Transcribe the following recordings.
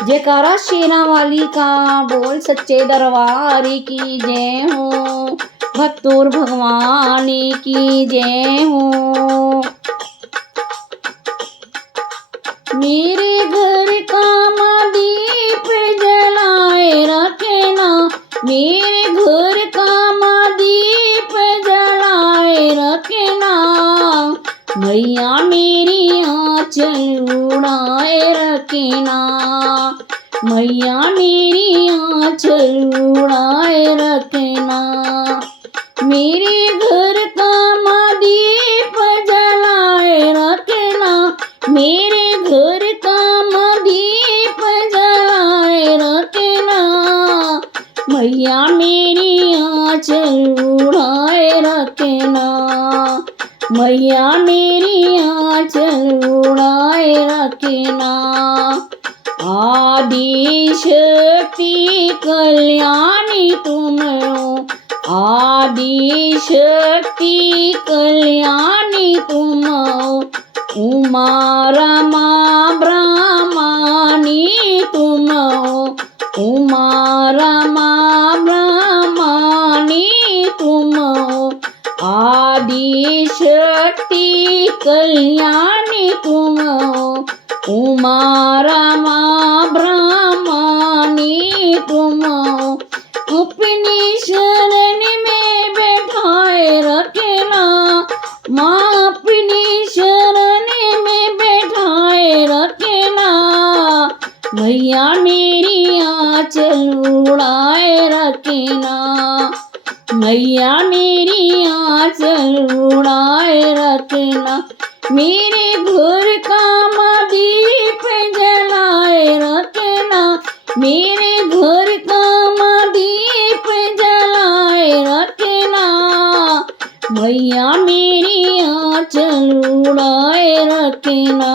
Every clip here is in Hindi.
जयकारा शेरा वाली का, बोल सच्चे दरबार की जय हो। भक्तोर भगवान की जय हो। मेरे घर का दीप जलाए रखना, मेरे घर का दीप जलाए रखना। मैया मेरी आँचल उड़ाए रखना, मैया मेरी आँचल उड़ाए रखना। मेरे घर का दीप जलाए रखना, मेरे घर का दीप जलाए रखना। मैया मेरी आँचल उड़ाए रखना, मैया मेरी आँचल उड़ाए रखना। आदि शक्ति कल्याणी तुम हो, आदि शक्ति कल्याणी तुम हो। उमा रमा ब्रह्माणी तुम हो, उमा रमा ब्रह्माणी तुम हो। आदि शक्ति कल्याणी तुम हो, उमा रमा ब्रह्माणी तुम हो। अपनी शरण में बैठाए रखना, माँ अपनी शरण में बैठाए रखना। मैया मेरी आँचल उड़ाए रखना, मैया मेरी आँचल उड़ाए रखना। मेरे घर का दीप जलाए रखना, मेरे घर का दीप जलाए रखना। मैया मेरी आँचल उड़ाए रखना।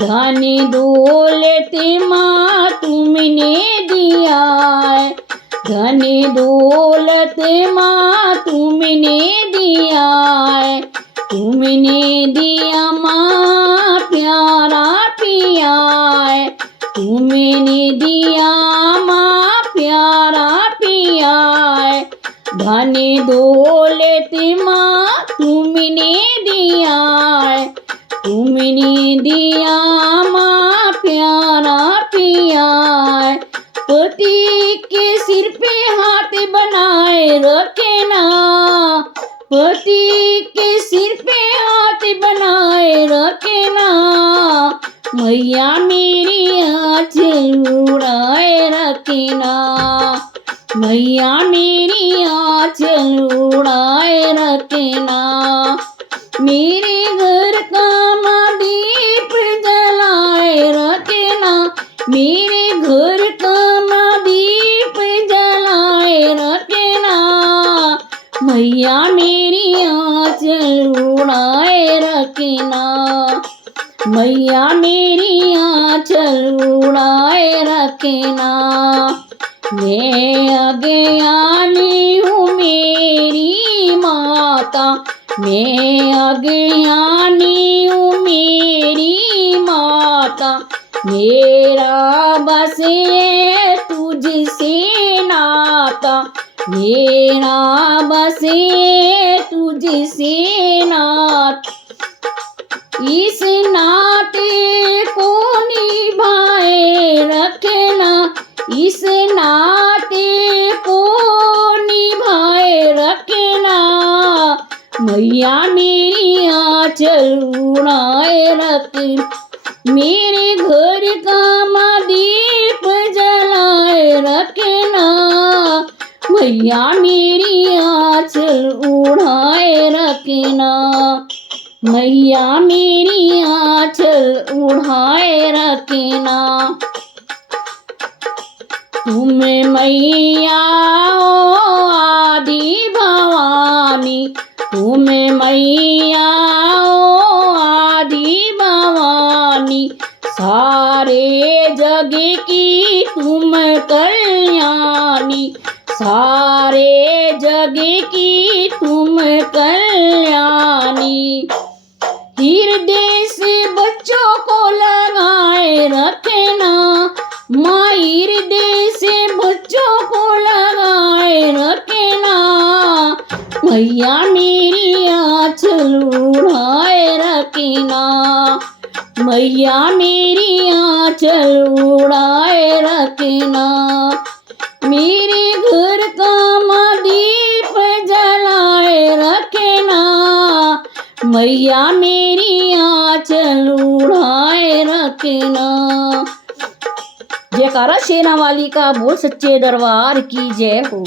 धन दौलत माँ तुमने दिया है, धन दौलत माँ तुमने दिया है। तुमने दिया माँ प्यारा पिया है, तुमने दिया माँ प्यारा पिया है। धन दौलत माँ तुमने दिया है, तुमने दिया माँ प्यारा पिया है। पति के सिर पे हाथ बनाए रखना, पति के सिर पे हाथ बनाए रखना। मैया मेरी आँचल उड़ाए रखना, मैया मेरी आँचल उड़ाए रखना। मेरे घर का दीप जलाए रखना, मेरे घर का दीप जलाए रखना। मैया मेरी आँचल उड़ाए रखना, मैया मेरी आँचल उड़ाए रखना। मैं अज्ञानी हूँ मेरी माता, मैं अज्ञानी हूँ मेरी माता। मेरा बस है तुझसे नाता, मेरा बस है तुझसे नाता। इस नाते को निभाए रखना, इस नाते को निभाए रखना। मैया मेरी आँचल उड़ाए रखना, मेरे घर का दीप जलाए रखना। मैया मेरी आँचल उड़ाए रखना, मैया मेरी आँचल उड़ाए रखना। तुम मैया हो आदि भवानी, तुम मैया हो आदि भवानी। सारे जग की तुम कल्याणी, सारे जग की तुम कल्याणी। हृदय से बच्चों को लगाए रखे रखना, माई हृदय से बच्चों को लगाए रखना, मैया मेरी आँचल उड़ाए रखना, मैया मेरी आँचल उड़ाए रखना, मेरे घर का दीप जलाए रखना, मैया मेरी आँचल उड़ाए रखना। जयकारा शेरा वाली का, बोल सच्चे दरबार की जय हो।